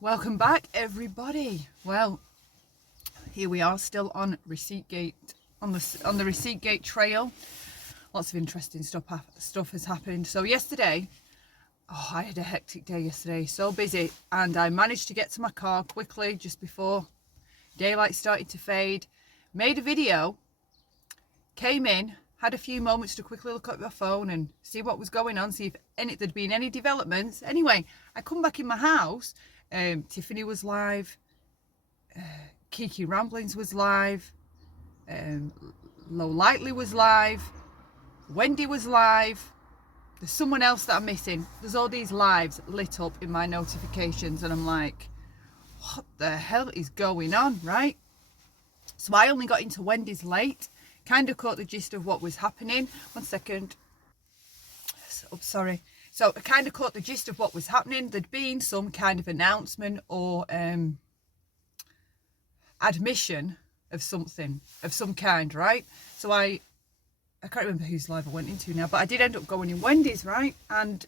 Welcome back, everybody. Well, here we are, still on ReceiptGate, on the ReceiptGate trail. Lots of interesting stuff has happened. So yesterday, I had a hectic day yesterday, so busy, and I managed to get to my car quickly just before daylight started to fade. Made a video, came in, had a few moments to quickly look at my phone and see what was going on, see if there'd been any developments. Anyway, I come back in my house. Tiffany was live, Kiki Ramblings was live, Low Lightly was live, Wendy was live. There's someone else that I'm missing. There's all these lives lit up in my notifications, and I'm like, what the hell is going on, right? So I only got into Wendy's late, kind of caught the gist of what was happening. One second. Oh, sorry. So I kind of caught the gist of what was happening. There'd been some kind of announcement or admission of something, of some kind, right? So I can't remember whose live I went into now, but I did end up going in Wendy's, right? And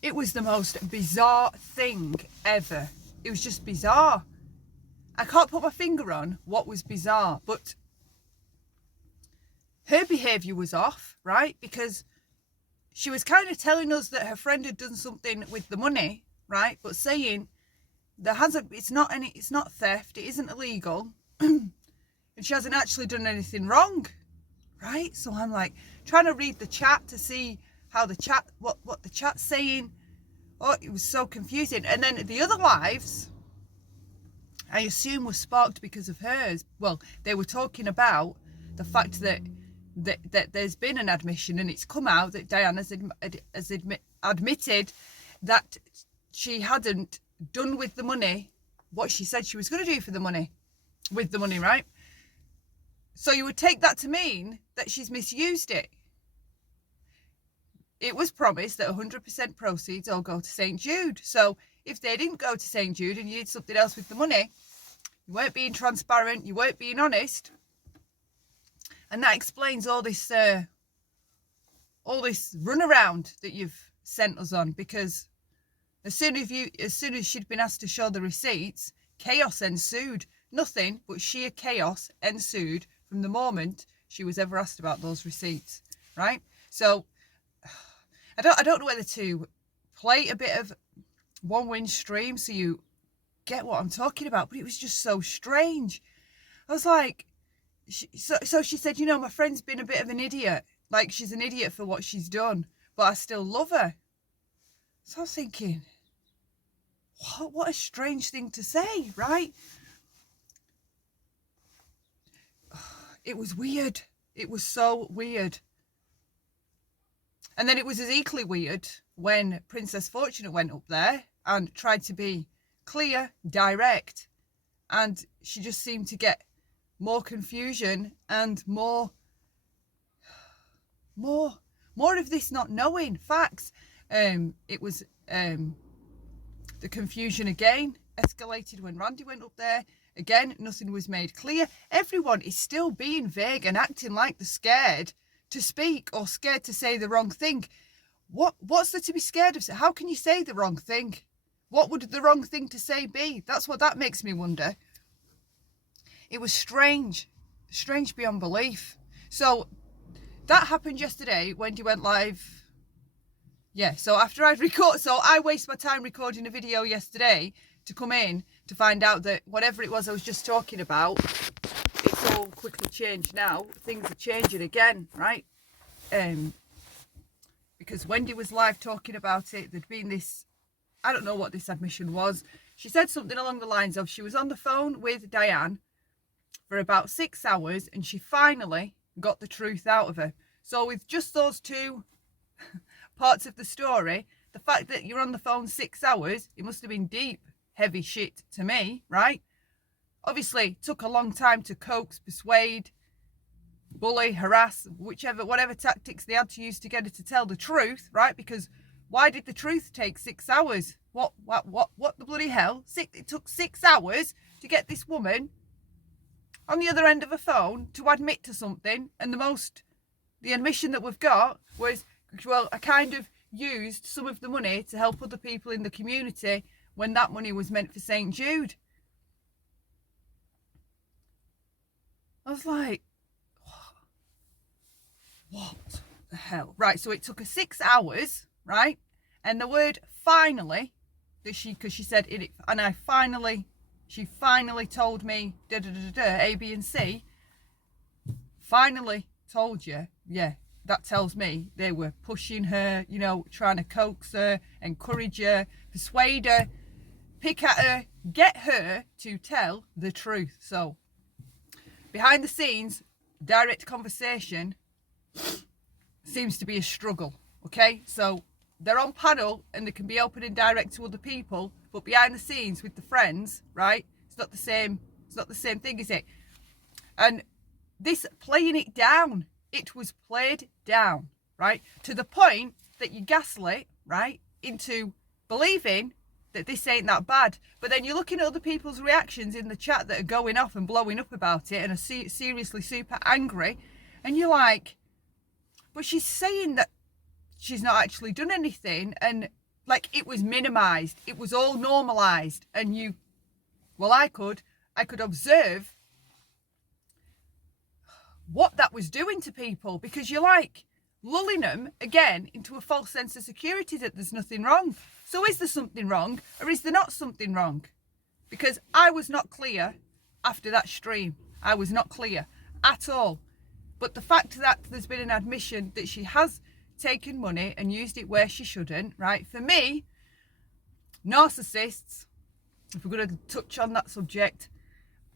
it was the most bizarre thing ever. It was just bizarre. I can't put my finger on what was bizarre, but her behaviour was off, right? Because she was kind of telling us that her friend had done something with the money, right? But saying it's not theft, it isn't illegal, and she hasn't actually done anything wrong, right? So I'm like trying to read the chat to see how what the chat's saying. Oh, it was so confusing. And then the other lives, I assume, were sparked because of hers. Well, they were talking about the fact that there's been an admission, and it's come out that Diane has admitted that she hadn't done with the money what she said she was going to do with the money, right? So you would take that to mean that she's misused it. It was promised that 100% proceeds all go to St. Jude. So if they didn't go to St. Jude and you did something else with the money, you weren't being transparent, you weren't being honest. And that explains all this runaround that you've sent us on, because as soon as she'd been asked to show the receipts, chaos ensued. Nothing but sheer chaos ensued from the moment she was ever asked about those receipts, right? So I don't know whether to play a bit of One Win Stream so you get what I'm talking about, but it was just so strange. I was like, so she said, my friend's been a bit of an idiot. Like, she's an idiot for what she's done, but I still love her. So I was thinking, what a strange thing to say, right? It was weird. It was so weird. And then it was as equally weird when Princess Fortunate went up there and tried to be clear, direct, and she just seemed to get more confusion and more of this not knowing facts. It was the confusion again escalated when Randy went up there. Again, nothing was made clear. Everyone is still being vague and acting like they're scared to speak or scared to say the wrong thing. What's there to be scared of? How can you say the wrong thing? What would the wrong thing to say be? That's what that makes me wonder. It was strange beyond belief. So that happened yesterday. Wendy went live. Yeah, so after I'd record, so I waste my time recording a video yesterday to come in to find out that whatever it was I was just talking about, it's all quickly changed now. Things are changing again, right? Because Wendy was live talking about it. There'd been this, I don't know what this admission was. She said something along the lines of she was on the phone with Diane for about 6 hours and she finally got the truth out of her. So with just those two parts of the story, the fact that you're on the phone 6 hours, it must have been deep, heavy shit to me, right? Obviously, it took a long time to coax, persuade, bully, harass, whatever tactics they had to use to get her to tell the truth, right? Because why did the truth take 6 hours? What the bloody hell? It took 6 hours to get this woman on the other end of a phone to admit to something, and the admission that we've got was, well, I kind of used some of the money to help other people in the community when that money was meant for St. Jude. I was like, what the hell? Right, so it took her 6 hours, right? And the word finally, that because she said it, and she finally told me, A, B, and C, finally told you, yeah, that tells me they were pushing her, you know, trying to coax her, encourage her, persuade her, pick at her, get her to tell the truth. So, behind the scenes, direct conversation seems to be a struggle, okay? So, they're on panel and they can be open and direct to other people, but behind the scenes with the friends, right? It's not the same thing, is it? And this playing it down, it was played down, right? To the point that you gaslit, right, into believing that this ain't that bad. But then you're looking at other people's reactions in the chat that are going off and blowing up about it and are seriously super angry. And you're like, but she's saying that she's not actually done anything, and like it was minimized, it was all normalized, and I could observe what that was doing to people, because you're like lulling them again into a false sense of security that there's nothing wrong. So is there something wrong, or is there not something wrong? Because I was not clear after that stream. I was not clear at all. But the fact that there's been an admission that she has taken money and used it where she shouldn't, right? For me, narcissists, if we're going to touch on that subject,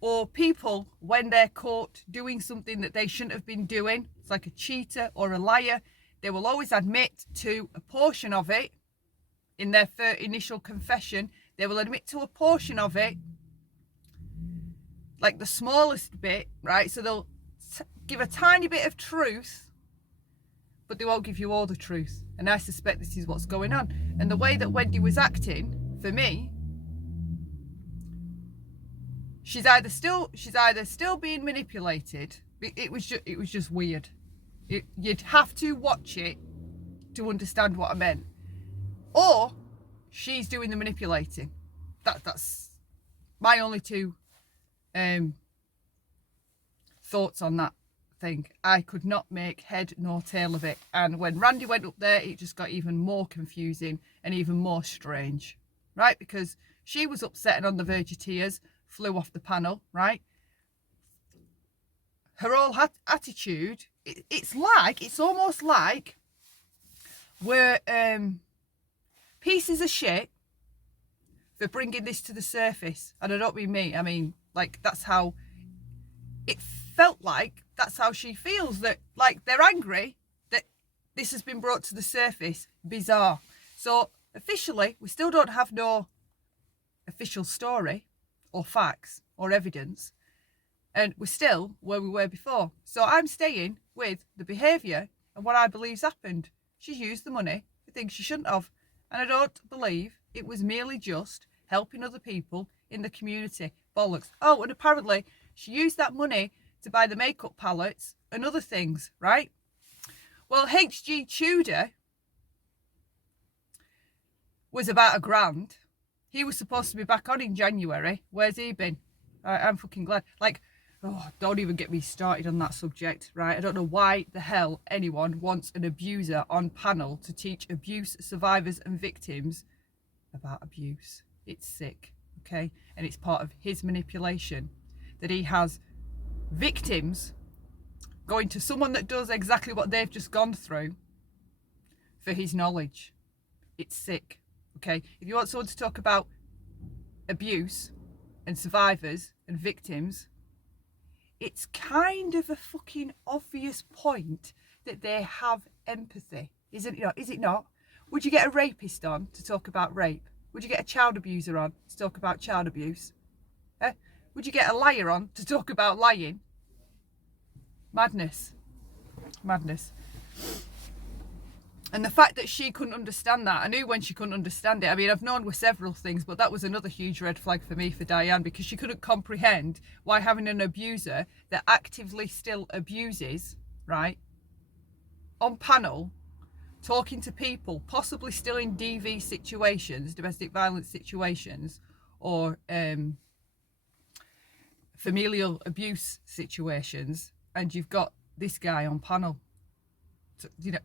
or people when they're caught doing something that they shouldn't have been doing, it's like a cheater or a liar, they will always admit to a portion of it. In their initial confession, they will admit to a portion of it, like the smallest bit, right? So they'll give a tiny bit of truth, but they won't give you all the truth. And I suspect this is what's going on. And the way that Wendy was acting, for me, she's either still being manipulated. It was just weird. You'd have to watch it to understand what I meant, or she's doing the manipulating. That's my only two thoughts on that thing. I could not make head nor tail of it. And when Randy went up there, it just got even more confusing and even more strange, right? Because she was upset and on the verge of tears, flew off the panel, right? Her whole attitude, it's almost like we're pieces of shit for bringing this to the surface. And I don't mean me, I mean, like, that's how it felt like. That's how she feels, that like they're angry that this has been brought to the surface. Bizarre. So officially, we still don't have no official story or facts or evidence, and we're still where we were before. So I'm staying with the behaviour and what I believe's happened. She's used the money for things she shouldn't have, and I don't believe it was merely just helping other people in the community. Bollocks. Oh, and apparently she used that money to buy the makeup palettes and other things, right? Well, HG Tudor was about $1,000. He was supposed to be back on in January. Where's he been? I'm fucking glad. Like, oh, don't even get me started on that subject, right? I don't know why the hell anyone wants an abuser on panel to teach abuse survivors and victims about abuse. It's sick, okay? And it's part of his manipulation that he has victims going to someone that does exactly what they've just gone through for his knowledge. It's sick, okay? If you want someone to talk about abuse and survivors and victims, it's kind of a fucking obvious point that they have empathy, isn't it? Is it not? Would you get a rapist on to talk about rape? Would you get a child abuser on to talk about child abuse? Would you get a liar on to talk about lying? Madness. Madness. And the fact that she couldn't understand that, I knew when she couldn't understand it. I mean, I've known with several things, but that was another huge red flag for me, for Diane, because she couldn't comprehend why having an abuser that actively still abuses, right, on panel talking to people, possibly still in DV situations, domestic violence situations, or familial abuse situations, and you've got this guy on panel,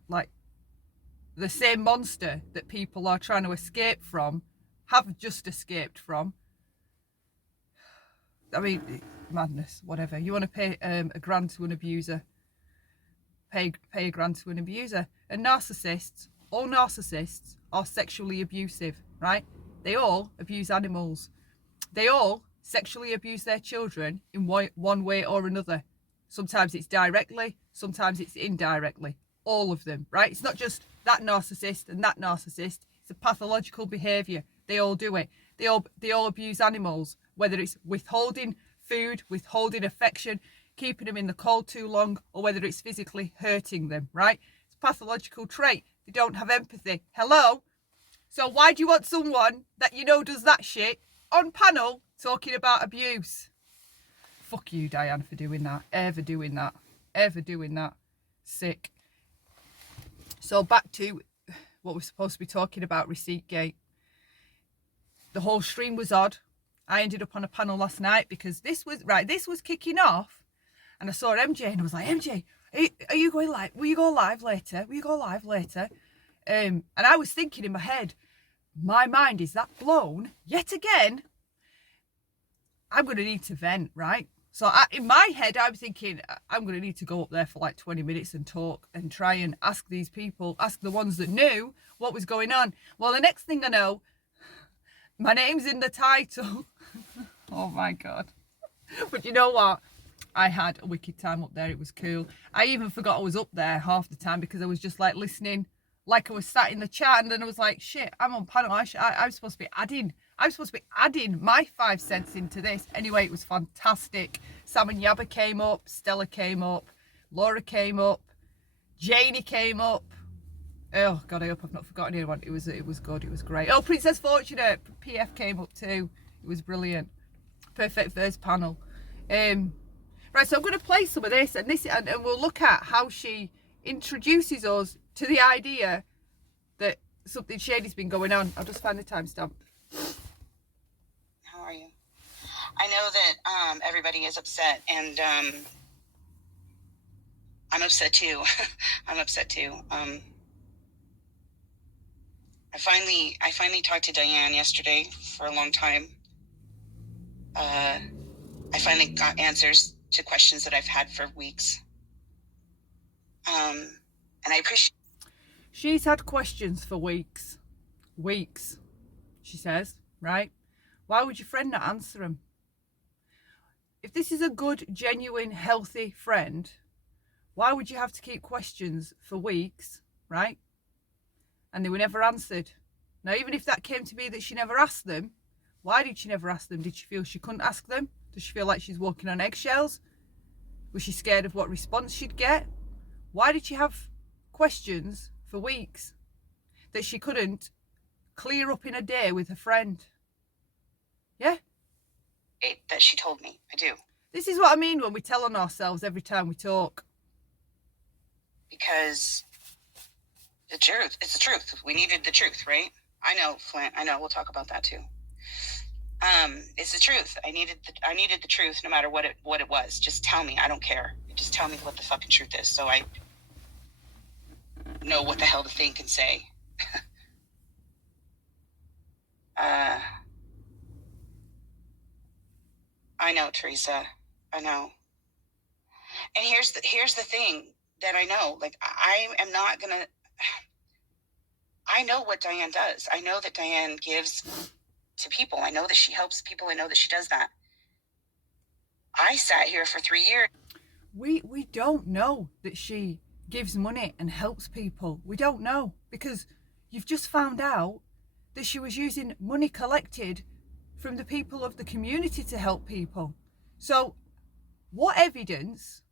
like the same monster that people are trying to escape from, have just escaped from. I mean, madness, whatever. You want to pay a grand to an abuser, pay a grand to an abuser. And narcissists, all narcissists are sexually abusive, right? They all abuse animals. They all sexually abuse their children in one way or another. Sometimes it's directly, sometimes it's indirectly. All of them, right? It's not just that narcissist and that narcissist. It's a pathological behaviour. They all do it. They all abuse animals, whether it's withholding food, withholding affection, keeping them in the cold too long, or whether it's physically hurting them, right? It's a pathological trait. They don't have empathy. Hello? So why do you want someone that you know does that shit on panel talking about abuse? Fuck you, Diane, for doing that. Ever doing that. Ever doing that. Sick. So back to what we're supposed to be talking about, Receiptgate. The whole stream was odd. I ended up on a panel last night because this was kicking off, and I saw MJ and I was like, MJ, are you going live? Will you go live later? Will you go live later? And I was thinking in my head, my mind is that blown yet again. I'm going to need to vent, right? So in my head, I'm thinking, I'm going to need to go up there for like 20 minutes and talk and try and ask these people, ask the ones that knew what was going on. Well, the next thing I know, my name's in the title. Oh my God. But you know what? I had a wicked time up there. It was cool. I even forgot I was up there half the time because I was just like listening, like I was sat in the chat, and then I was like, shit, I'm on panel. I'm supposed to be adding my 5 cents into this. Anyway, it was fantastic. Sam and Yabba came up, Stella came up, Laura came up, Janie came up. Oh God, I hope I've not forgotten anyone. It was good. It was great. Oh, Princess Fortunate PF came up too. It was brilliant. Perfect first panel. Right, so I'm going to play some of this, and we'll look at how she introduces us to the idea that something shady's been going on. I'll just find the timestamp. How are you? I know that everybody is upset, and I'm upset too. I'm upset too. I finally talked to Diane yesterday for a long time. I finally got answers to questions that I've had for weeks. And I appreciate. She's had questions for weeks. Weeks, she says, right? Why would your friend not answer them? If this is a good, genuine, healthy friend, why would you have to keep questions for weeks, right? And they were never answered. Now, even if that came to be that she never asked them, why did she never ask them? Did she feel she couldn't ask them? Does she feel like she's walking on eggshells? Was she scared of what response she'd get? Why did she have questions for weeks that she couldn't clear up in a day with her friend? Yeah? That she told me. I do. This is what I mean when we tell on ourselves every time we talk. Because the truth, it's the truth. We needed the truth, right? I know, Flint. I know. We'll talk about that too. It's the truth. I needed the truth, no matter what it was. Just tell me. I don't care. Just tell me what the fucking truth is, so I know what the hell to think and say. I know, Teresa. I know. And here's the thing that I know. Like, I am not gonna. I know what Diane does. I know that Diane gives to people. I know that she helps people. I know that she does that. I sat here for 3 years. We don't know that she gives money and helps people. We don't know, because you've just found out that she was using money collected from the people of the community to help people. So what evidence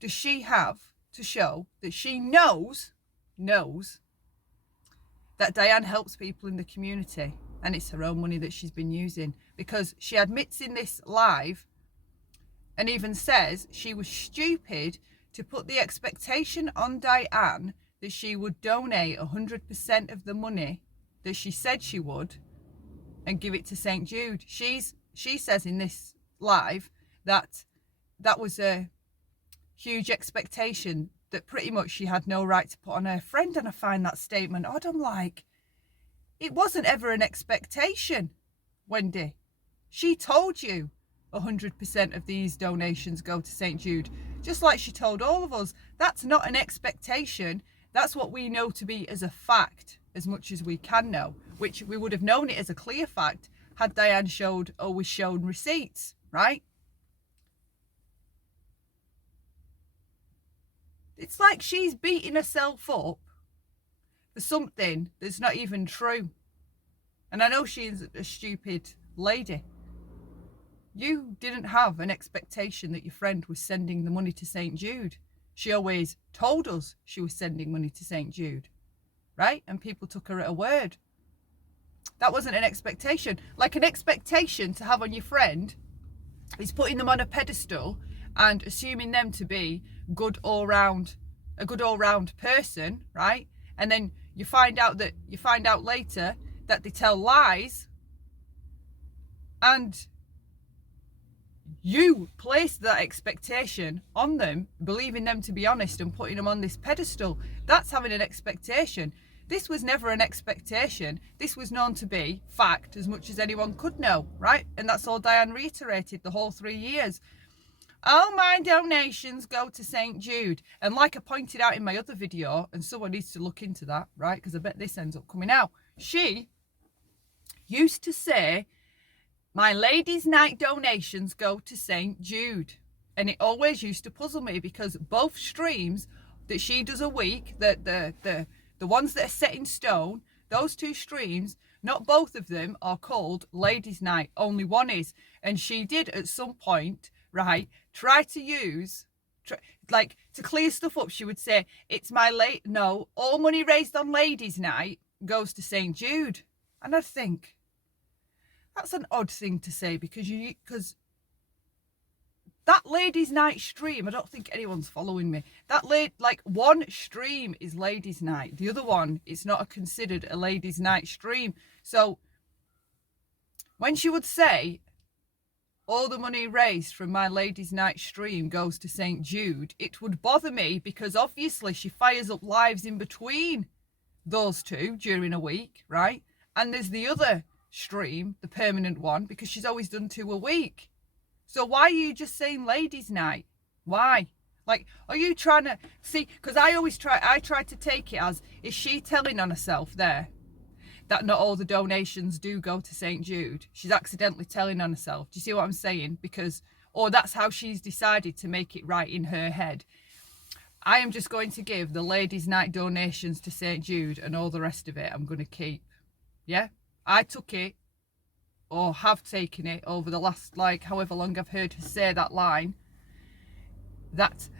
does she have to show that she knows that Diane helps people in the community and it's her own money that she's been using? Because she admits in this live and even says she was stupid to put the expectation on Diane that she would donate 100% of the money that she said she would and give it to St. Jude. She says in this live that that was a huge expectation that pretty much she had no right to put on her friend. And I find that statement odd. I'm like, it wasn't ever an expectation, Wendy. She told you 100% of these donations go to St. Jude, just like she told all of us. That's not an expectation. That's what we know to be as a fact, as much as we can know, which we would have known it as a clear fact had Diane always shown receipts, right? It's like she's beating herself up for something that's not even true. And I know she's a stupid lady. You didn't have an expectation that your friend was sending the money to St. Jude. She always told us she was sending money to St. Jude, right? And people took her at her word. That wasn't an expectation. Like, an expectation to have on your friend is putting them on a pedestal and assuming them to be a good all-round person, right? And then you find out later that they tell lies, and you place that expectation on them, believing them to be honest and putting them on this pedestal. That's having an expectation. This was never an expectation. This was known to be fact as much as anyone could know, right? And that's all Diane reiterated the whole 3 years. All my donations go to St. Jude. And like I pointed out in my other video, and someone needs to look into that, right? Because I bet this ends up coming out. She used to say, my ladies' night donations go to St. Jude. And it always used to puzzle me, because both streams that she does a week, the ones that are set in stone, those two streams, not both of them are called ladies' night. Only one is. And she did at some point, right, try to clear stuff up. She would say, it's all money raised on ladies' night goes to St. Jude. And I think that's an odd thing to say, because that ladies' night stream, I don't think anyone's following me. One stream is ladies' night. The other one is not considered a ladies' night stream. So when she would say, all the money raised from my ladies' night stream goes to St. Jude, it would bother me, because obviously she fires up lives in between those two during a week, right? And there's the other stream, the permanent one, because she's always done 2 a week. So why are you just saying ladies' night? Why? Like, are you trying to see? Because I try to take it as, is she telling on herself there that not all the donations do go to St. Jude? She's accidentally telling on herself. Do you see what I'm saying? Or that's how she's decided to make it right in her head. I am just going to give the ladies' night donations to St. Jude, and all the rest of it I'm going to keep. Yeah? I took it, or have taken it, over the last, however long I've heard her say that line, that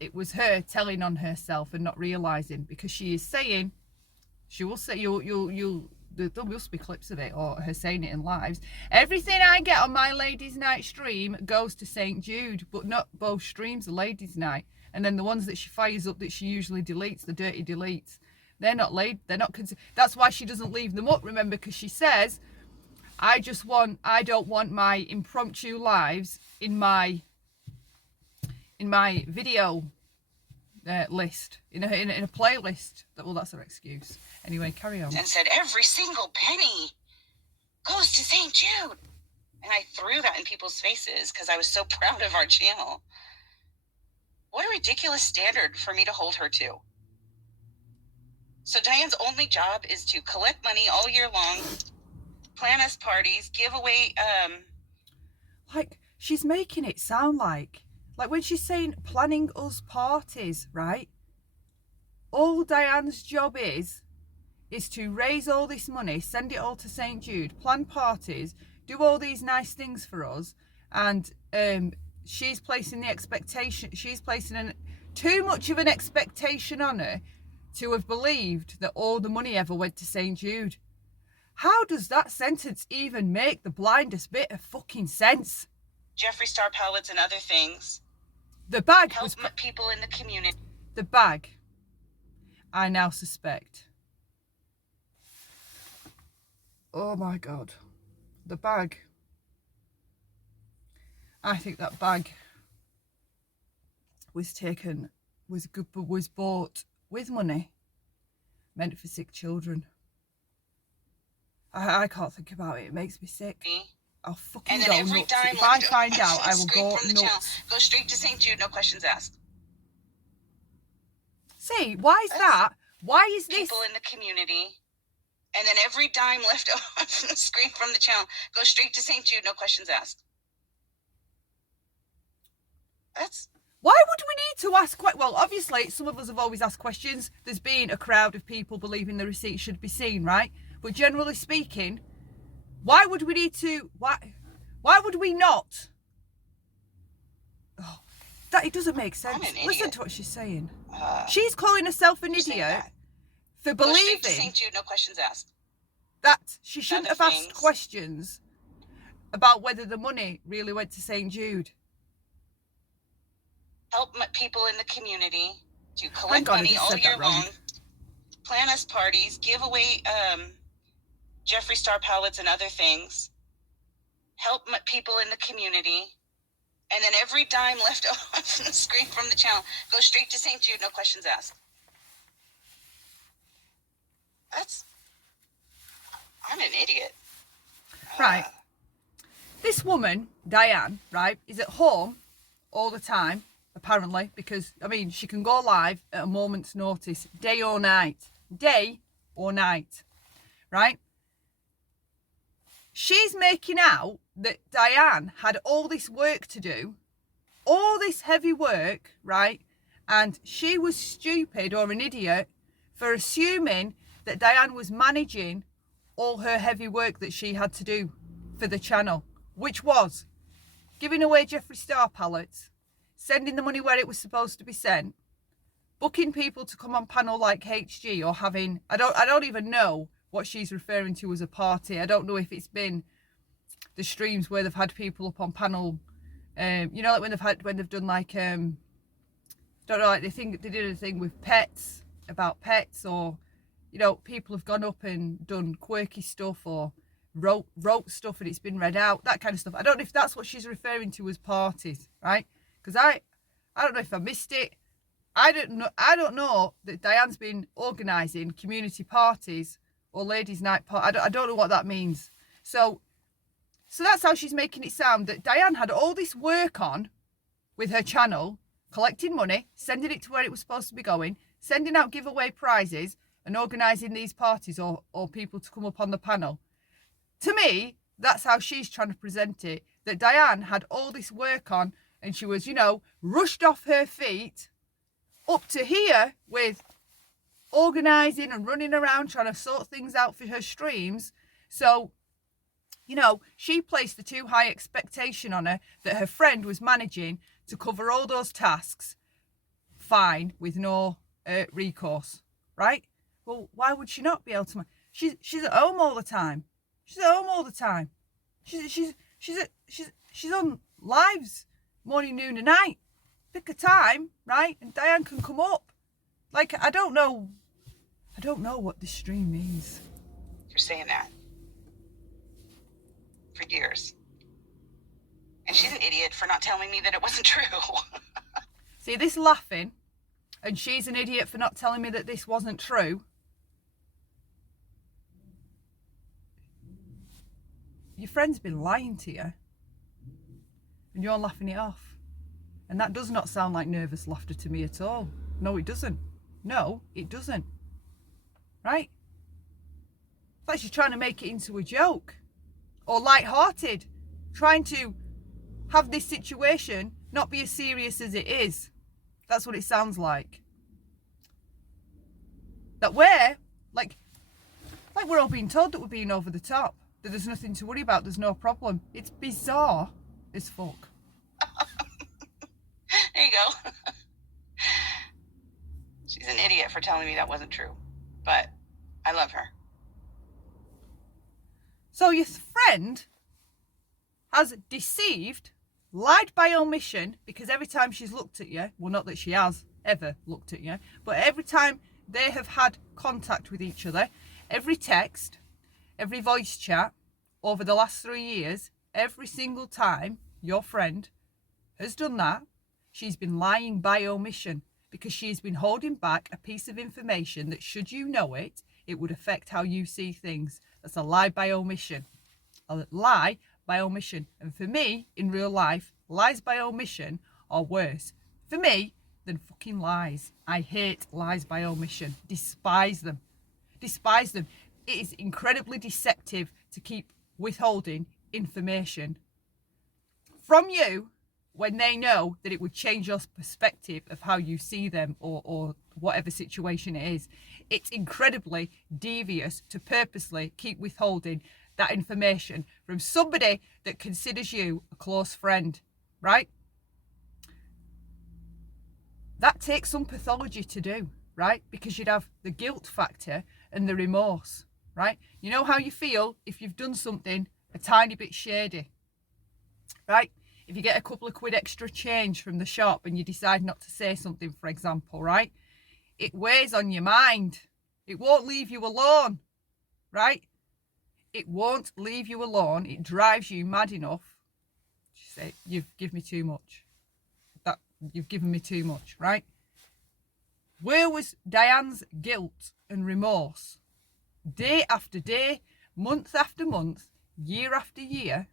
it was her telling on herself and not realising, because she is saying, she will say, there must be clips of it, or her saying it in lives, everything I get on my ladies' night stream goes to St. Jude, but not both streams are ladies' night. And then the ones that she fires up that she usually deletes, the dirty deletes, they're not that's why she doesn't leave them up, remember, because she says, I don't want my impromptu lives in my video list, in a playlist. Well, that's her excuse. Anyway, carry on. And said every single penny goes to St. Jude. And I threw that in people's faces because I was so proud of our channel. What a ridiculous standard for me to hold her to. So Diane's only job is to collect money all year long, plan us parties, give away she's making it sound like when she's saying planning us parties, right? All Diane's job is to raise all this money, send it all to St. Jude, plan parties, do all these nice things for us, and she's placing too much of an expectation on her to have believed that all the money ever went to St. Jude. How does that sentence even make the blindest bit of fucking sense? Jeffree Star pallets and other things. The bag help people in the community. The bag. I now suspect. Oh my God. The bag. I think that bag was bought with money meant for sick children. I can't think about it. It makes me sick. I'll fucking and then go every nuts. dime If I left find out, I will go from the nuts. channel. Go straight to St. Jude, no questions asked. See, why is that? Why is this? People in the community, and then every dime left scraped from the channel. Go straight to St. Jude, no questions asked. That's... Why would we need to ask? Well, obviously, some of us have always asked questions. There's been a crowd of people believing the receipt should be seen, right? But generally speaking, why would we need to? Why would we not? Oh, that it doesn't make sense. Listen to what she's saying. She's calling herself an idiot for believing to St. Jude, no questions asked. That she shouldn't have asked questions about whether the money really went to St. Jude. Help people in the community to collect money all year long, plan us parties, give away Jeffree Star pallets and other things, help people in the community, and then every dime left scraped from the channel. Go straight to St. Jude, no questions asked. I'm an idiot. Right. This woman, Diane, right, is at home all the time, apparently, because, I mean, she can go live at a moment's notice, day or night. Day or night, right? She's making out that Diane had all this work to do, all this heavy work, right? And she was stupid or an idiot for assuming that Diane was managing all her heavy work that she had to do for the channel, which was giving away Jeffree Star pallets, sending the money where it was supposed to be sent, booking people to come on panel like HG, or having, I don't even know what she's referring to as a party. I don't know if it's been the streams where they've had people up on panel, you know, like when they've done like, don't know, like they did a thing with pets, about pets, or, you know, people have gone up and done quirky stuff or wrote stuff and it's been read out, that kind of stuff. I don't know if that's what she's referring to as parties, right? Because I don't know if I missed it. I don't know that Diane's been organising community parties or ladies' night party. I don't know what that means. So that's how she's making it sound, that Diane had all this work on with her channel, collecting money, sending it to where it was supposed to be going, sending out giveaway prizes and organising these parties or people to come up on the panel. To me, that's how she's trying to present it, that Diane had all this work on and she was, you know, rushed off her feet up to here with organising and running around trying to sort things out for her streams. So, you know, she placed a too high expectation on her that her friend was managing to cover all those tasks fine with no recourse, right? Well, why would she not be able to? She's at home all the time. She's at home all the time. She's on lives morning, noon, and night. Pick a time, right? And Diane can come up. Like, I don't know what this stream means. You're saying that for years. And she's an idiot for not telling me that it wasn't true. See, this laughing, and she's an idiot for not telling me that this wasn't true. Your friend's been lying to you. And you're laughing it off. And that does not sound like nervous laughter to me at all. No, it doesn't. No, it doesn't. Right? It's like she's trying to make it into a joke. Or light-hearted. Trying to have this situation not be as serious as it is. That's what it sounds like. That we're, like we're all being told that we're being over the top. That there's nothing to worry about, there's no problem. It's bizarre as fuck. There you go. She's an idiot for telling me that wasn't true. But I love her. So your friend has deceived, lied by omission, because every time she's looked at you, well, not that she has ever looked at you, but every time they have had contact with each other, every text, every voice chat over the last 3 years, every single time your friend has done that, she's been lying by omission, because she's been holding back a piece of information that, should you know it, it would affect how you see things. That's a lie by omission. A lie by omission. And for me, in real life, lies by omission are worse for me than fucking lies. I hate lies by omission. Despise them. Despise them. It is incredibly deceptive to keep withholding information from you when they know that it would change your perspective of how you see them, or whatever situation it is. It's incredibly devious to purposely keep withholding that information from somebody that considers you a close friend, right? That takes some pathology to do, right? Because you'd have the guilt factor and the remorse, right? You know how you feel if you've done something a tiny bit shady, right? If you get a couple of quid extra change from the shop and you decide not to say something, for example, right? It weighs on your mind. It won't leave you alone, right? It won't leave you alone. It drives you mad enough to say, you've given me too much. You've given me too much, right? Where was Diane's guilt and remorse? Day after day, month after month, year after year,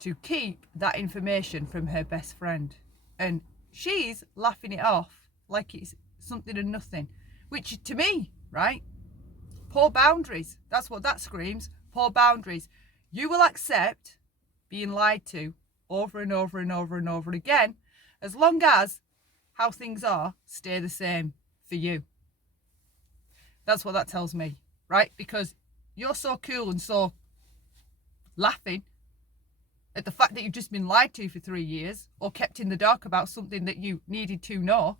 to keep that information from her best friend. And she's laughing it off like it's something and nothing, which to me, right? Poor boundaries. That's what that screams. Poor boundaries. You will accept being lied to over and over and over and over again, as long as how things are stay the same for you. That's what that tells me, right? Because you're so cool and so laughing at the fact that you've just been lied to for 3 years, or kept in the dark about something that you needed to know.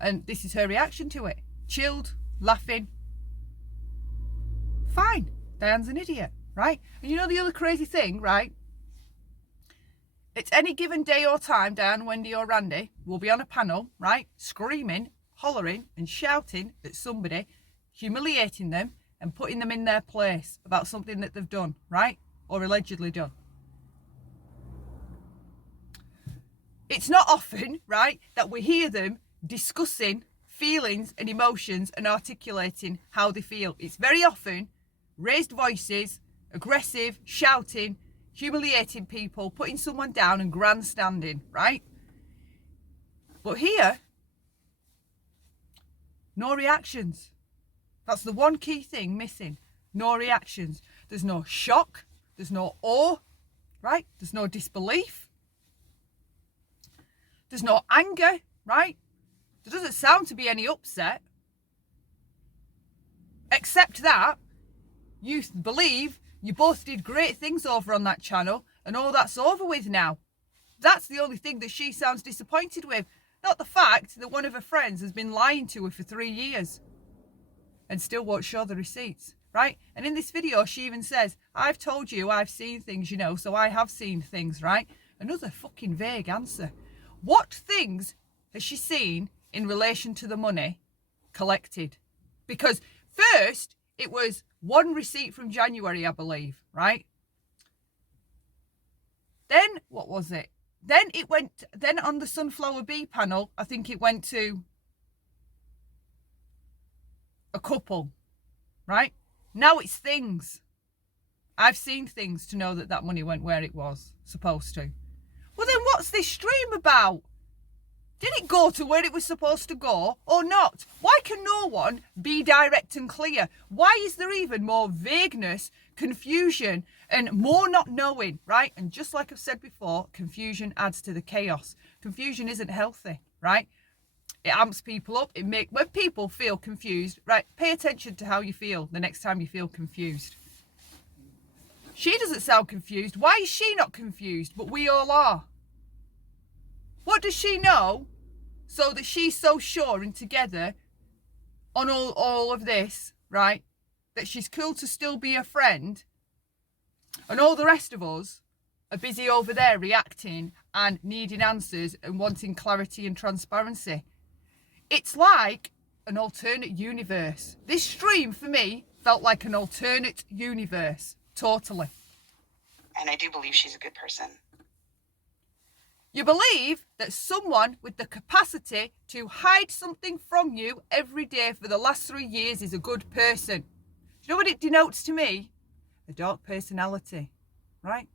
And this is her reaction to it. Chilled, laughing. Fine. Diane's an idiot, right? And you know the other crazy thing, right? It's any given day or time, Diane, Wendy or Randy will be on a panel, right? Screaming, hollering and shouting at somebody, humiliating them and putting them in their place about something that they've done, right? Or allegedly done. It's not often, right, that we hear them discussing feelings and emotions and articulating how they feel. It's very often raised voices, aggressive, shouting, humiliating people, putting someone down and grandstanding, right? But here, no reactions. That's the one key thing missing. No reactions. There's no shock. There's no awe, right? There's no disbelief. There's no anger, right? There doesn't sound to be any upset. Except that you believe you both did great things over on that channel and all that's over with now. That's the only thing that she sounds disappointed with. Not the fact that one of her friends has been lying to her for 3 years and still won't show the receipts. Right? And in this video, she even says, I've told you I've seen things, you know, so I have seen things, right? Another fucking vague answer. What things has she seen in relation to the money collected? Because first, it was one receipt from January, I believe, right? Then, what was it? Then it went, then on the Sunflower Bee panel, I think it went to a couple, right? Now it's things. I've seen things to know that that money went where it was supposed to. Well, then what's this stream about? Did it go to where it was supposed to go or not? Why can no one be direct and clear? Why is there even more vagueness, confusion, and more not knowing, right? And just like I've said before, confusion adds to the chaos. Confusion isn't healthy, right? It amps people up. When people feel confused, right, pay attention to how you feel the next time you feel confused. She doesn't sound confused. Why is she not confused? But we all are. What does she know so that she's so sure and together on all of this, right, that she's cool to still be a friend, and all the rest of us are busy over there reacting and needing answers and wanting clarity and transparency? It's like an alternate universe. This stream for me felt like an alternate universe. Totally. And I do believe she's a good person. You believe that someone with the capacity to hide something from you every day for the last 3 years is a good person. Do you know what it denotes to me? A dark personality, right?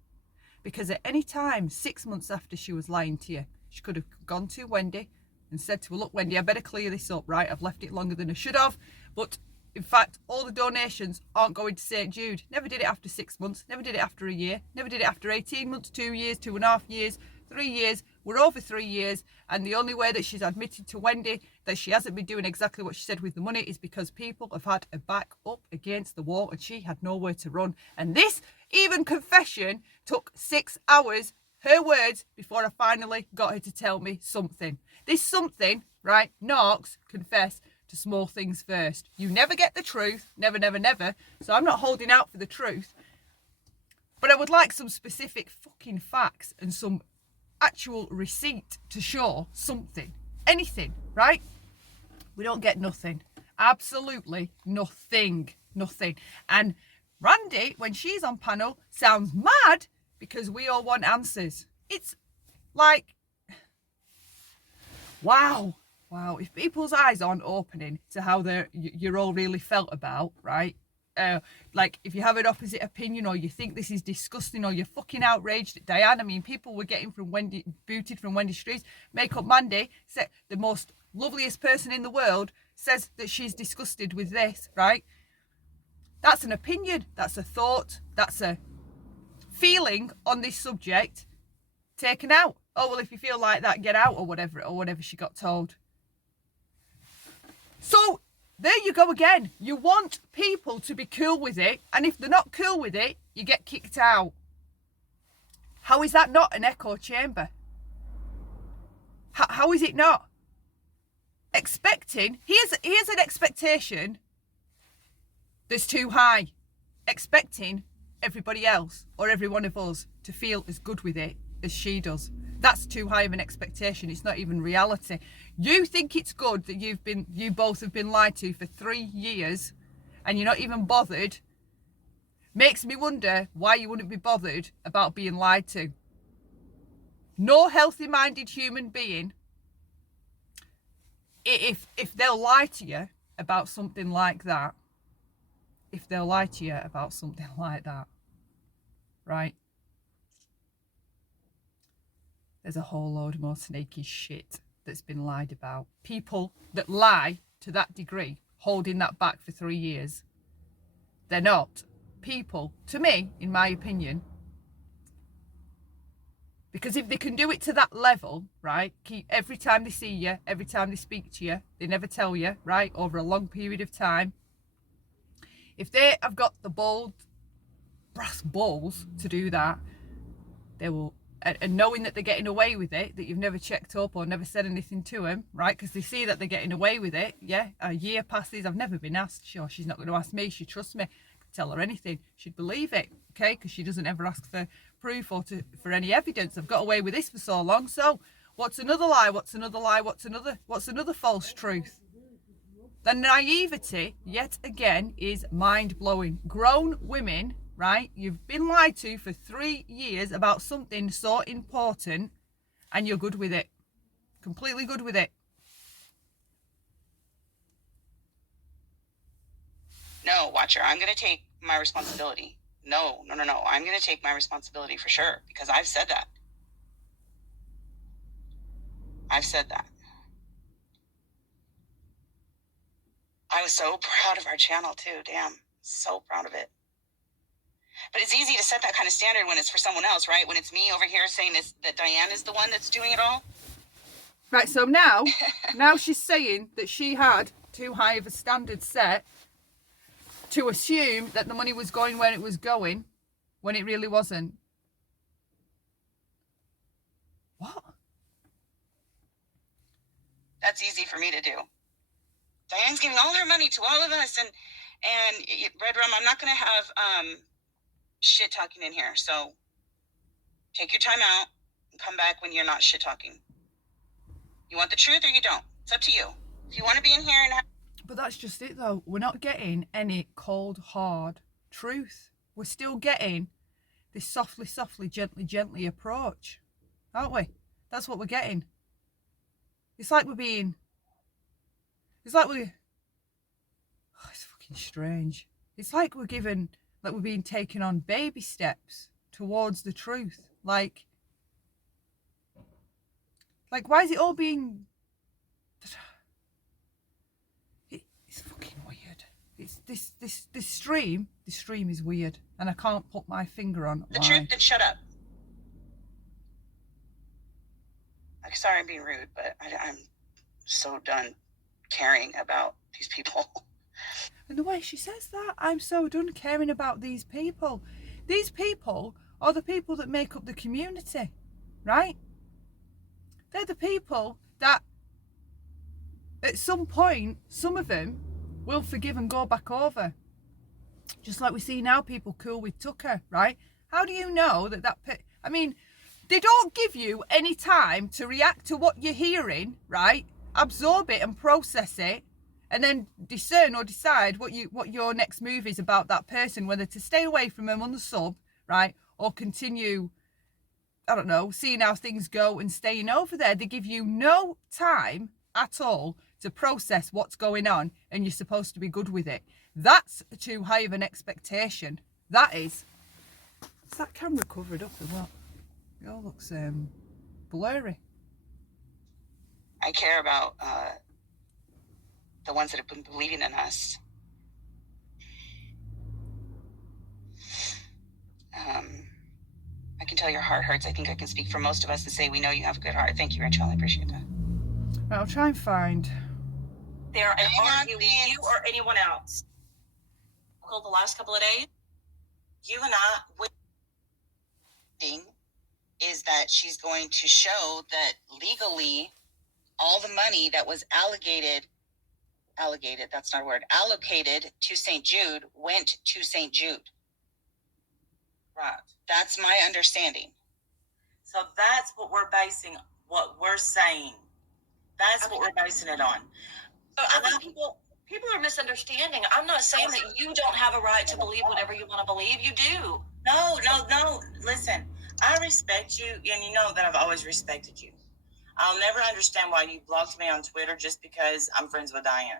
Because at any time, 6 months after she was lying to you, she could have gone to Wendy and said to her, look, Wendy, I better clear this up, right? I've left it longer than I should have. But in fact, all the donations aren't going to St. Jude. Never did it after 6 months. Never did it after a year. Never did it after 18 months, 2 years, 2.5 years, 3 years. We're over 3 years. And the only way that she's admitted to Wendy that she hasn't been doing exactly what she said with the money is because people have had her back up against the wall and she had nowhere to run. And this even confession took 6 hours, her words, before I finally got her to tell me something. This something, right, Narcs confess to small things first. You never get the truth, never, never, never. So I'm not holding out for the truth. But I would like some specific fucking facts and some actual receipt to show something. Anything, right? We don't get nothing. Absolutely nothing. Nothing. And Randy, when she's on panel, sounds mad because we all want answers. It's like, wow, if people's eyes aren't opening to how you're all really felt about, right? Like if you have an opposite opinion or you think this is disgusting or you're fucking outraged at Diane. I mean, people were getting booted from Wendy streets. Makeup Mandy, said the most loveliest person in the world, says that she's disgusted with this, right? That's an opinion, that's a thought, that's a feeling on this subject taken out. Oh, well, if you feel like that, get out or whatever she got told. So there you go again. You want people to be cool with it, and if they're not cool with it, you get kicked out. How is that not an echo chamber? How is it not? Expecting, here's an expectation that's too high. Expecting everybody else or every one of us to feel as good with it as she does. That's too high of an expectation. It's not even reality. You think it's good that you both have been lied to for 3 years and you're not even bothered. Makes me wonder why you wouldn't be bothered about being lied to. No healthy minded human being, if they'll lie to you about something like that, right? There's a whole load more snaky shit that's been lied about. People that lie to that degree, holding that back for 3 years, they're not people, to me, in my opinion. Because if they can do it to that level, right, keep every time they see you, every time they speak to you, they never tell you, right, over a long period of time. If they have got the bold brass balls to do that, they will, and knowing that they're getting away with it, that you've never checked up or never said anything to them, right, because they see that they're getting away with it, yeah, a year passes, I've never been asked, sure, she's not going to ask me, she trusts me, I could tell her anything, she'd believe it, okay, because she doesn't ever ask for proof or for any evidence. I've got away with this for so long, so what's another lie, what's another false truth? The naivety, yet again, is mind-blowing. Grown women, right, you've been lied to for 3 years about something so important, and you're good with it. Completely good with it. No, Watcher, I'm going to take my responsibility. No. I'm going to take my responsibility for sure, because I've said that. I was so proud of our channel too. Damn, so proud of it. But it's easy to set that kind of standard when it's for someone else, right? When it's me over here saying that Diane is the one that's doing it all. Right, so now she's saying that she had too high of a standard set to assume that the money was going where it was going when it really wasn't. What? That's easy for me to do. Diane's giving all her money to all of us, and Red Rum, I'm not going to have shit talking in here. So take your time out and come back when you're not shit talking. You want the truth or you don't? It's up to you. If you want to be in here and But that's just it though. We're not getting any cold, hard truth. We're still getting this softly, softly, gently, gently approach, aren't we? That's what we're getting. It's like we're... Oh, it's fucking strange. It's like we're being taken on baby steps towards the truth. Like why is it all being... It's fucking weird. It's this stream is weird, and I can't put my finger on the why. truth, then shut up. I'm sorry I'm being rude, but I'm so done caring about these people. And the way she says that, I'm so done caring about these people. These people are the people that make up the community, right? They're the people that at some point, some of them will forgive and go back over. Just like we see now people cool with Tucker, right? How do you know that I mean, they don't give you any time to react to what you're hearing, right? Absorb it and process it, and then discern or decide what your next move is about that person, whether to stay away from them on the sub, right? Or continue, I don't know, seeing how things go and staying over there. They give you no time at all to process what's going on, and you're supposed to be good with it. That's too high of an expectation. That is. Is that camera covered up as well? It all looks blurry. I care about the ones that have been believing in us. I can tell your heart hurts. I think I can speak for most of us and say we know you have a good heart. Thank you, Rachel. I appreciate that. I'll try and find... There and argue with you or anyone else. The last couple of days, You and I... is that she's going to show that legally all the money that was allocated, that's not a word, allocated to St. Jude went to St. Jude. right? That's my understanding. So that's what we're basing what we're saying. That's what we're basing it on. So I think people are misunderstanding. I'm not saying that you don't have a right to believe whatever you want to believe. You do. No. Listen, I respect you, and you know that I've always respected you. I'll never understand why you blocked me on Twitter just because I'm friends with Diane.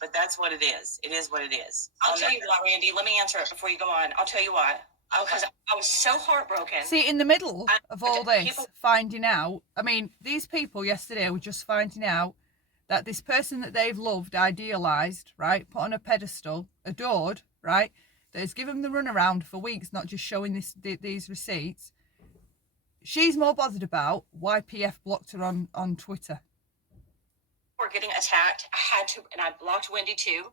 But that's what it is. It is what it is. I'll tell you why, Randy. Let me answer it before you go on. I'll tell you why. Because I was so heartbroken. See, in the middle of all this, finding out, I mean, these people yesterday were just finding out that this person that they've loved, idealised, right, put on a pedestal, adored, right, that has given them the runaround for weeks, not just showing these receipts, she's more bothered about why PF blocked her on Twitter. We're getting attacked. I had to, and I blocked Wendy too,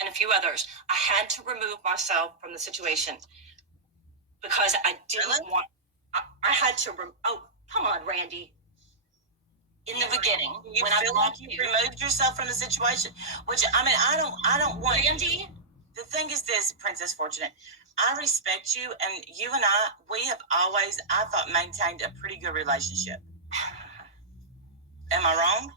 and a few others. I had to remove myself from the situation because I didn't want. I had to. Oh, come on, Randy. In the beginning, when I blocked you, removed yourself from the situation, which I mean, I don't want. Randy. The thing is this, Princess Fortunate. I respect you, and you and we have always, I thought, maintained a pretty good relationship. Am I wrong?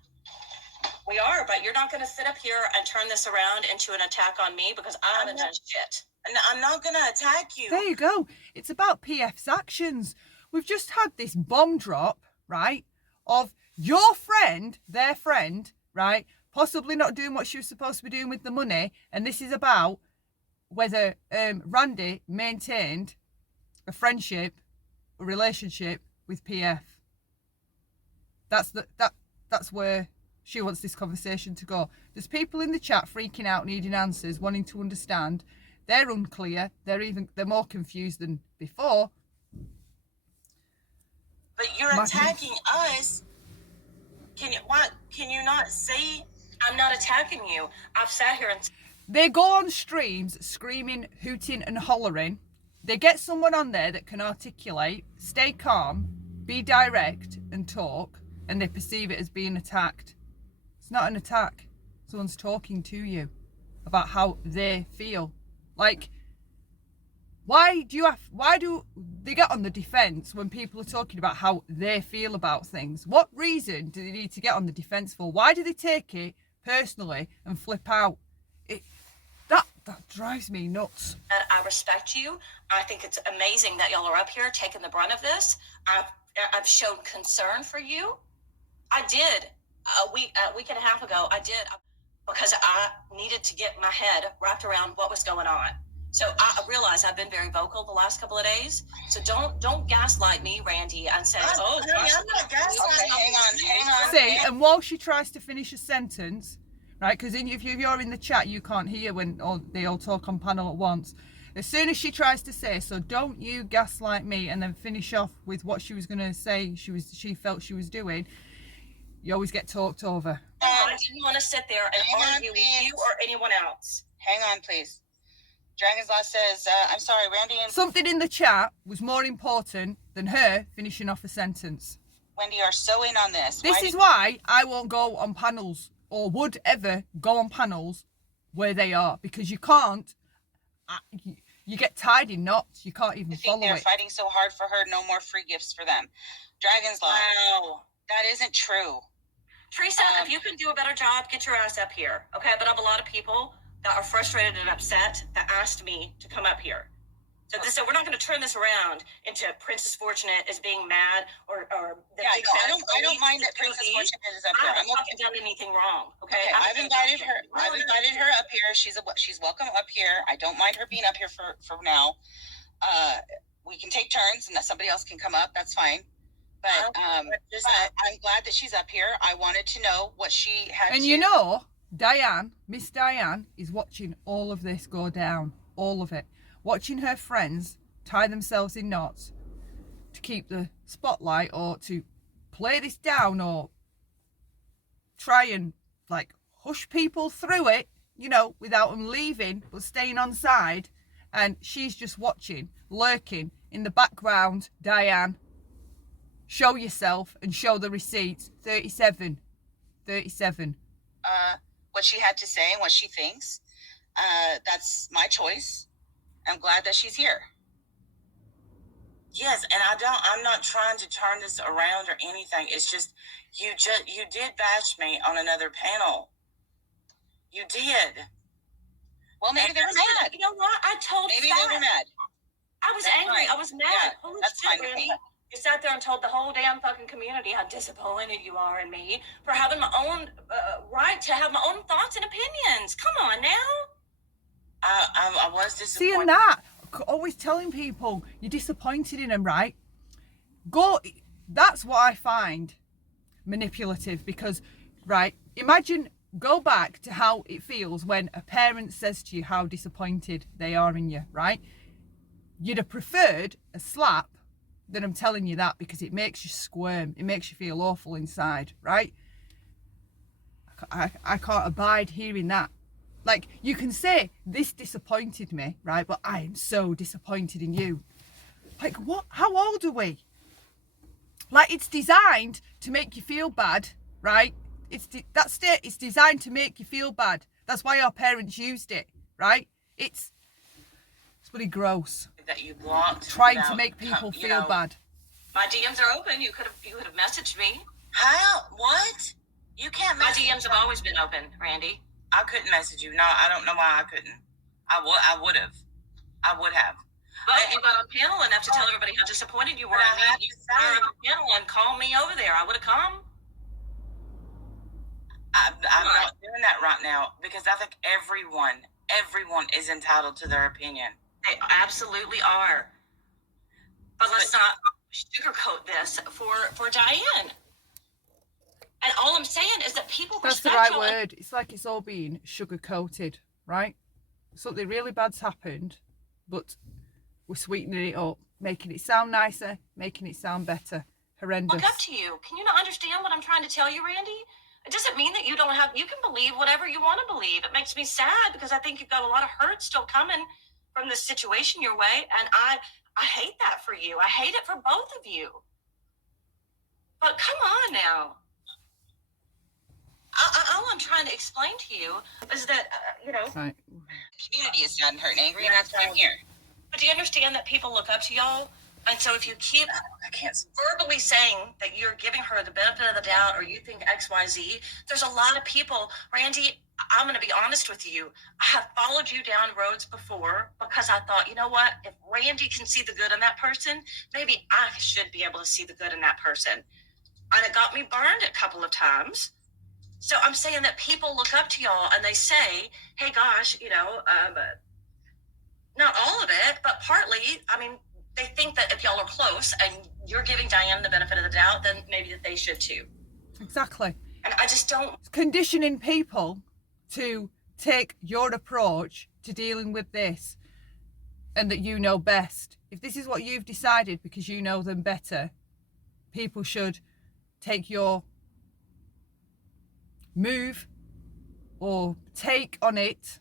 We are, but you're not going to sit up here and turn this around into an attack on me because I haven't done shit. And I'm not going to attack you. There you go. It's about PF's actions. We've just had this bomb drop, right, of your friend, their friend, right, possibly not doing what she was supposed to be doing with the money. And this is about whether Randy maintained a friendship, a relationship with PF. That's where she wants this conversation to go. There's people in the chat freaking out, needing answers, wanting to understand. They're unclear. They're more confused than before. But you're attacking us. Can you not see? I'm not attacking you. I've sat here and... They go on streams screaming, hooting and hollering. They get someone on there that can articulate, stay calm, be direct and talk, and they perceive it as being attacked. It's not an attack. Someone's talking to you about how they feel. Like, why do they get on the defense when people are talking about how they feel about things? What reason do they need to get on the defense for? Why do they take it personally and flip out. That drives me nuts. And I respect you. I think it's amazing that y'all are up here taking the brunt of this. I've shown concern for you. I did a week and a half ago. I did, because I needed to get my head wrapped around what was going on. So I realize I've been very vocal the last couple of days. So don't gaslight me, Randy, and say, "Oh, I'm not gaslighting. Okay, hang on. See, and while she tries to finish a sentence, right? Because if you're in the chat, you can't hear when they all talk on panel at once. As soon as she tries to say, "So don't you gaslight me," and then finish off with what she was going to say, she felt she was doing, you always get talked over. I didn't want to sit there and argue with you or anyone else." Hang on, please. Dragon's Law says, I'm sorry, Randy and Something in the chat was more important than her finishing off a sentence. Wendy are so in on this. This is why I won't go on panels, or would ever go on panels where they are, because you can't, you get tied in knots. You can't even follow they're it. fighting so hard for her, no more free gifts for them. Dragon's Law. Wow. That isn't true. Teresa, if you can do a better job, get your ass up here, okay? But I have a lot of people that are frustrated and upset that asked me to come up here. So we're not going to turn this around into Princess Fortunate as being mad or the big I don't mind that Princess Fortunate is up here. I haven't done anything wrong, okay? I've invited her. I've invited her up here. She's welcome up here. I don't mind her being up here for now. We can take turns, and that somebody else can come up. That's fine. But I'm glad that she's up here. I wanted to know what she had. And you know, Miss Diane, is watching all of this go down. All of it. Watching her friends tie themselves in knots to keep the spotlight, or to play this down, or try and hush people through it, without them leaving but staying on side. And she's just watching, lurking in the background. Diane, show yourself and show the receipts. 37. What she had to say and what she thinks. That's my choice. I'm glad that she's here. Yes, and I'm not trying to turn this around or anything. It's just you did bash me on another panel. You did. Well, maybe they were mad. You know what? I told Maybe they were mad. I was angry. I was mad. Yeah, Holy that's shit, fine with Randy. me. You sat there and told the whole damn fucking community how disappointed you are in me for having my own right to have my own thoughts and opinions. Come on now. I was disappointed. Seeing that, always telling people you're disappointed in them, right? That's what I find manipulative, because, right, go back to how it feels when a parent says to you how disappointed they are in you, right? You'd have preferred a slap than I'm telling you that, because it makes you squirm. It makes you feel awful inside, right? I can't abide hearing that. You can say, this disappointed me, right? But I am so disappointed in you. What? How old are we? It's designed to make you feel bad, right? It's designed to make you feel bad. That's why our parents used it, right? It's pretty gross. That you blocked. Trying to make people feel bad. My DMs are open. You could have messaged me. How? What? You can't My message. DMs have always been open, Randy. I couldn't message you. No, I don't know why I couldn't. I would have. But you got on panel enough to tell everybody how disappointed you were in me. You were on panel and called me over there. I would have come. I'm not doing that right now, because I think everyone is entitled to their opinion. They absolutely are. But let's not sugarcoat this for Diane. And all I'm saying is that people That's the respect right you. word. It's like it's all being sugar-coated, right? Something really bad's happened, but we're sweetening it up, making it sound nicer, making it sound better. Horrendous. Look up to you. Can you not understand what I'm trying to tell you, Randy? It doesn't mean that you can believe whatever you want to believe. It makes me sad, because I think you've got a lot of hurt still coming from this situation your way. And I hate that for you. I hate it for both of you. But come on now. All I'm trying to explain to you is that, Right. The community is sad and hurt and angry, and that's why I'm here. But do you understand that people look up to y'all And so if you keep I can't. verbally saying that you're giving her the benefit of the doubt or you think XYZ, there's a lot of people, Randy, I'm going to be honest with you. I have followed you down roads before because I thought, you know what? If Randy can see the good in that person, maybe I should be able to see the good in that person. And it got me burned a couple of times. So I'm saying that people look up to y'all and they say, hey, gosh, not all of it, but partly, I mean, they think that if y'all are close and you're giving Diane the benefit of the doubt, then maybe that they should too. Exactly. And I just don't. Conditioning people to take your approach to dealing with this and that you know best. If this is what you've decided because you know them better, people should take your move or take on it,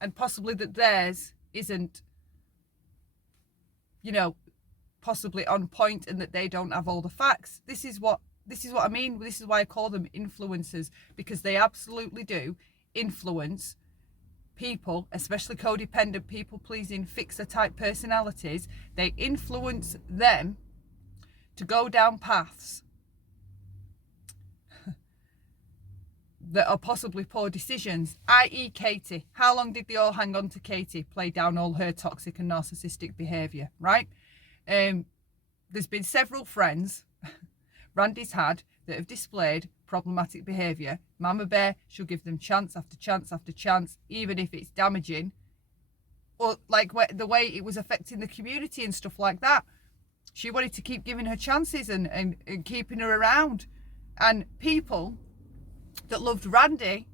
and possibly that theirs isn't, possibly on point and that they don't have all the facts. This is what I mean. This is why I call them influencers, because they absolutely do influence people, especially codependent, people pleasing, fixer type personalities. They influence them to go down paths that are possibly poor decisions, i.e. Katie. How long did they all hang on to Katie, play down all her toxic and narcissistic behaviour, right? There's been several friends Randy's had that have displayed problematic behaviour. Mama Bear, she'll give them chance after chance after chance, even if it's damaging, or like the way it was affecting the community and stuff like that. She wanted to keep giving her chances and keeping her around. And people that loved Randy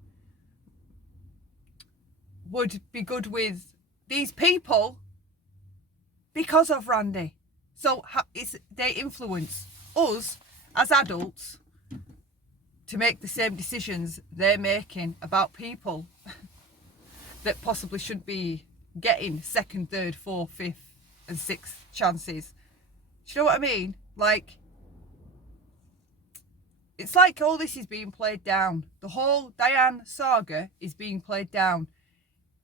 would be good with these people because of Randy. So they influence us as adults to make the same decisions they're making about people that possibly should be getting second, third, fourth, fifth and sixth chances. Do you know what I mean? Like, it's like all this is being played down. The whole Diane saga is being played down.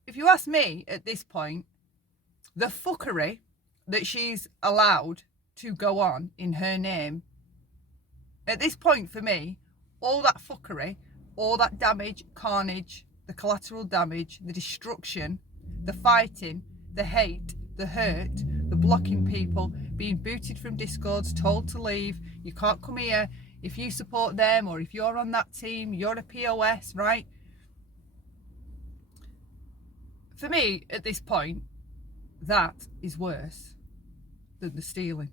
If you ask me at this point, the fuckery that she's allowed to go on in her name, at this point for me, all that fuckery, all that damage, carnage, the collateral damage, the destruction, the fighting, the hate, the hurt, the blocking people, being booted from Discords, told to leave, you can't come here, if you support them or if you're on that team, you're a POS, right? For me, at this point, that is worse than the stealing,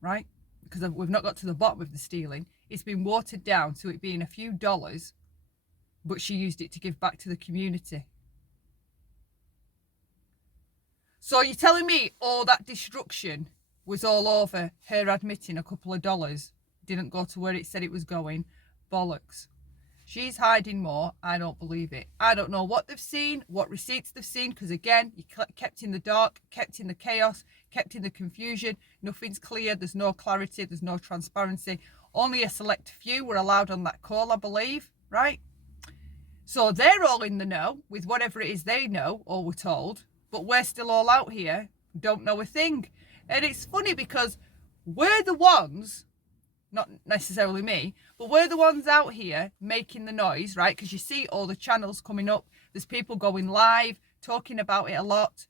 right? Because we've not got to the bottom of the stealing. It's been watered down to it being a few dollars, but she used it to give back to the community. So you're telling me all that destruction was all over her admitting a couple of dollars didn't go to where it said it was going? Bollocks. She's hiding more. I don't believe it. I don't know what they've seen, what receipts they've seen, because again, you kept in the dark, kept in the chaos, kept in the confusion. Nothing's clear. There's no clarity. There's no transparency. Only a select few were allowed on that call, I believe, right? So they're all in the know with whatever it is they know or were told, but we're still all out here, don't know a thing. And it's funny because we're the ones, not necessarily me, but we're the ones out here making the noise, right? Because you see all the channels coming up. There's people going live, talking about it a lot.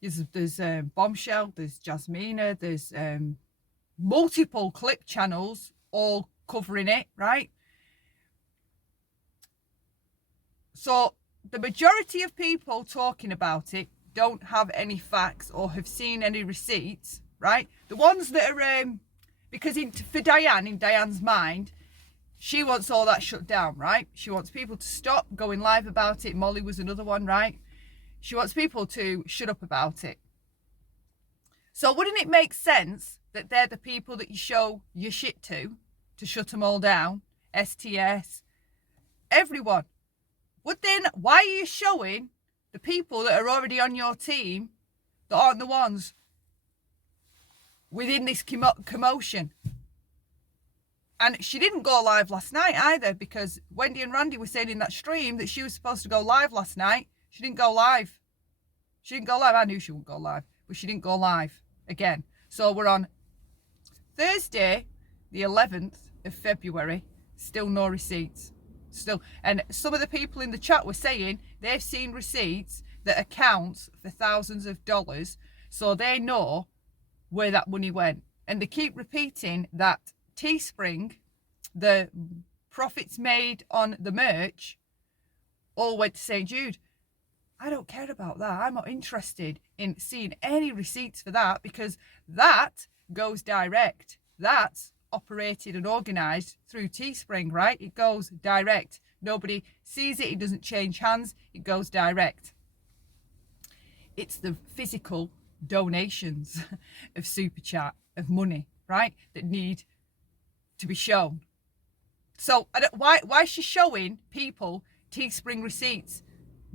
There's Bombshell, there's Jasmina, there's multiple clip channels all covering it, right? So the majority of people talking about it don't have any facts or have seen any receipts, right? The ones that are... because for Diane, in Diane's mind, she wants all that shut down, right? She wants people to stop going live about it. Molly was another one, right? She wants people to shut up about it. So wouldn't it make sense that they're the people that you show your shit to shut them all down? STS, everyone. But then why are you showing the people that are already on your team that aren't the ones within this commotion? And she didn't go live last night either, because Wendy and Randy were saying in that stream that she was supposed to go live last night. She didn't go live. I knew she wouldn't go live, but she didn't go live again. So we're on Thursday, the 11th of February, still no receipts. Still, and some of the people in the chat were saying they've seen receipts that accounts for thousands of dollars, so they know where that money went. And they keep repeating that Teespring, the profits made on the merch, all went to St. Jude. I don't care about that. I'm not interested in seeing any receipts for that, because that goes direct. That's operated and organised through Teespring, right? It goes direct. Nobody sees it. It doesn't change hands. It goes direct. It's the physical donations of Super Chat, of money, right, that need to be shown. So why is she showing people Teespring receipts?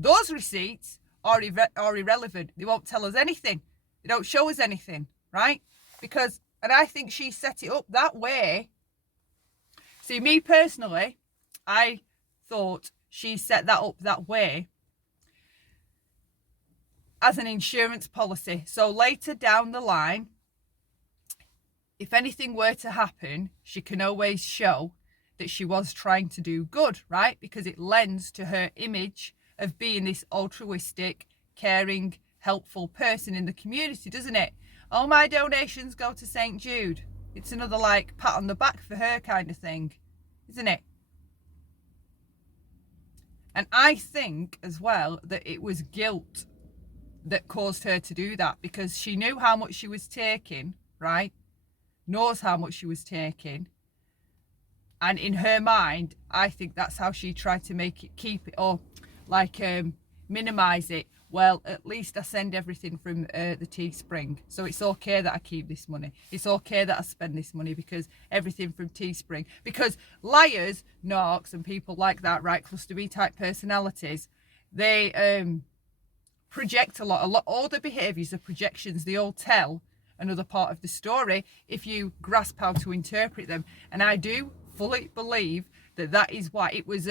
Those receipts are irrelevant. They won't tell us anything. They don't show us anything, right? Because, and I think she set it up that way. See, me personally, I thought she set that up that way as an insurance policy. So later down the line, if anything were to happen, she can always show that she was trying to do good, right? Because it lends to her image of being this altruistic, caring, helpful person in the community, doesn't it? All my donations go to St. Jude. It's another like pat on the back for her kind of thing, isn't it? And I think as well that it was guilt that caused her to do that, because she knew how much she was taking, right? Knows how much she was taking. And in her mind, I think that's how she tried to make it, keep it, or like minimize it. Well, at least I send everything from the Teespring, so it's okay that I keep this money. It's okay that I spend this money because everything from Teespring. Because liars, narcs, and people like that, right, cluster B type personalities, they project a lot. All the behaviours are projections. They all tell another part of the story if you grasp how to interpret them. And I do fully believe that that is why it was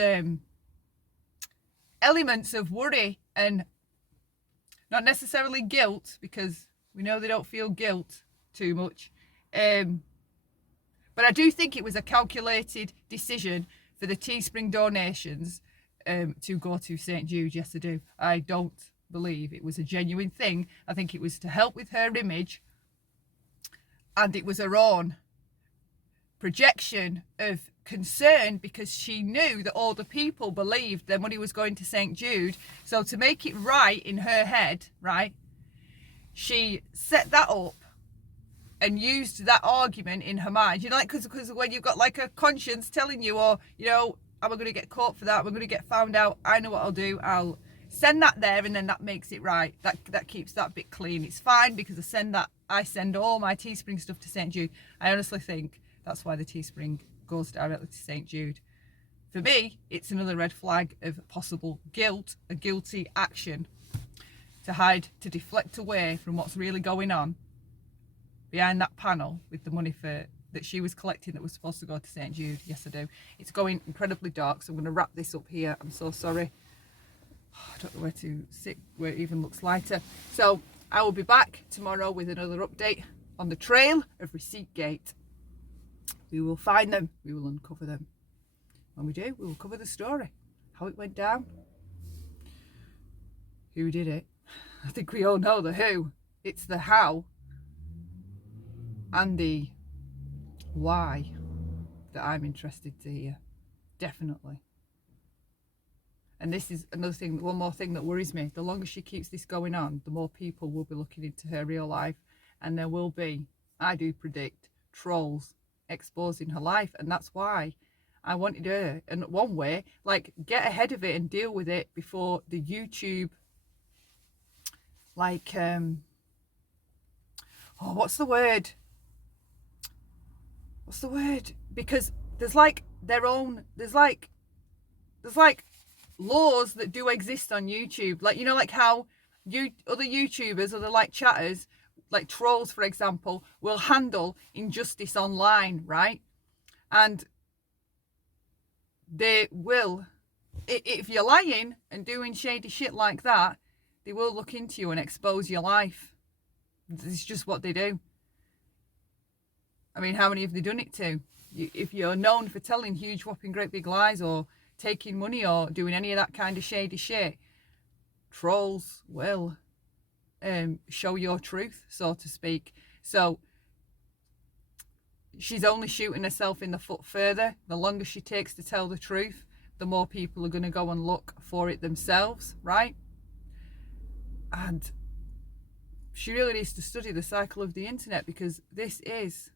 elements of worry and not necessarily guilt, because we know they don't feel guilt too much. But I do think it was a calculated decision for the Teespring donations to go to St. Jude. Yes, I do. I don't believe it was a genuine thing. I think it was to help with her image, and it was her own projection of concern because she knew that all the people believed their money was going to St. Jude. So to make it right in her head, right, she set that up and used that argument in her mind. You know, like, because when you've got like a conscience telling you, or, you know, am I going to get caught for that? We're going to get found out. I know what I'll do. I'll send that there, and then that makes it right. That keeps that bit clean. It's fine because I send all my Teespring stuff to St. Jude. I honestly think that's why the Teespring goes directly to St. Jude. For me, it's another red flag of possible guilt, a guilty action to hide, to deflect away from what's really going on behind that panel with the money that she was collecting that was supposed to go to St. Jude. Yes, I do. It's going incredibly dark, so I'm going to wrap this up here. I'm so sorry. I don't know where to sit where it even looks lighter. So I will be back tomorrow with another update on the trail of Receipt Gate. We will find them. We will uncover them. When we do, we will cover the story. How it went down. Who did it? I think we all know the who. It's the how and the why that I'm interested to hear. Definitely. And this is another thing, one more thing that worries me. The longer she keeps this going on, the more people will be looking into her real life. And there will be, I do predict, trolls exposing her life. And that's why I wanted her, in one way, like, get ahead of it and deal with it before the YouTube, like, what's the word? Because there's like laws that do exist on YouTube. Like, you know, like how other YouTubers, other like chatters, like trolls, for example, will handle injustice online, right? And they will, if you're lying and doing shady shit like that, they will look into you and expose your life. It's just what they do. I mean, how many have they done it to? If you're known for telling huge, whopping, great big lies, or taking money, or doing any of that kind of shady shit, trolls will show your truth, so to speak. So she's only shooting herself in the foot further. The longer she takes to tell the truth, the more people are going to go and look for it themselves, right? And she really needs to study the cycle of the internet, because this is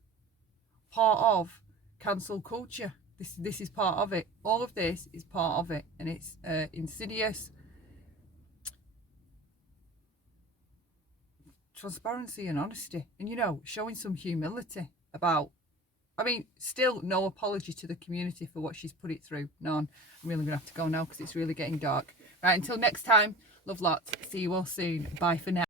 part of cancel culture. This is part of it. All of this is part of it, and it's insidious. Transparency and honesty, and, you know, showing some humility about, I mean, still no apology to the community for what she's put it through. None. I'm really gonna have to go now because it's really getting dark. Right, until next time, love lots. See you all soon. Bye for now.